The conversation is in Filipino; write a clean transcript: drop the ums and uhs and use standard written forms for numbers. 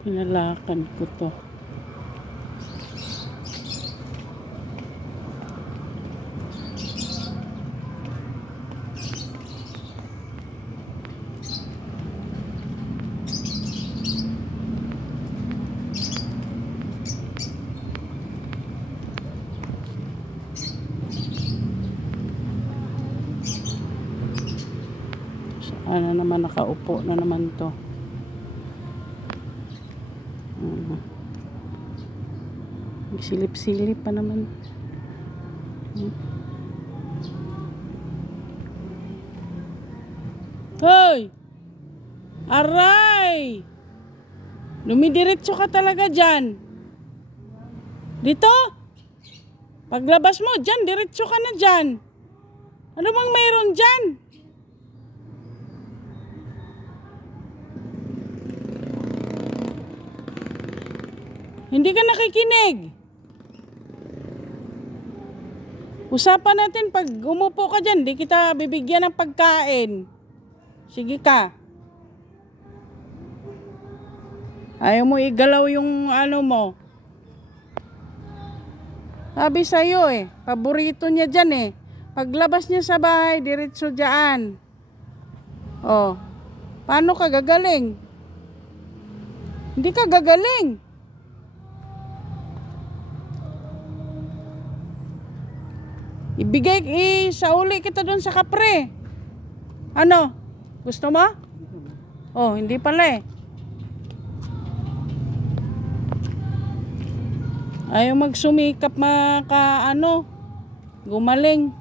Pinalakad ko to. Saan na naman, nakaupo na naman to. Silip-silip pa naman. Hoy! Aray! Lumidiretso ka talaga dyan. Dito? Paglabas mo dyan, diretso ka na dyan. Ano bang mayroon dyan? Hindi ka nakikinig. Usapan natin pag umupo ka dyan, di kita bibigyan ng pagkain. Sige ka. Ayaw mo igalaw yung ano mo. Sabi sa'yo paborito niya dyan Paglabas niya sa bahay, diretso dyan. Oh, paano ka gagaling? Hindi ka gagaling. Sauli kita doon sa kapre. Ano? Gusto mo? Oh, hindi pala Ayaw magsumikap gumaling.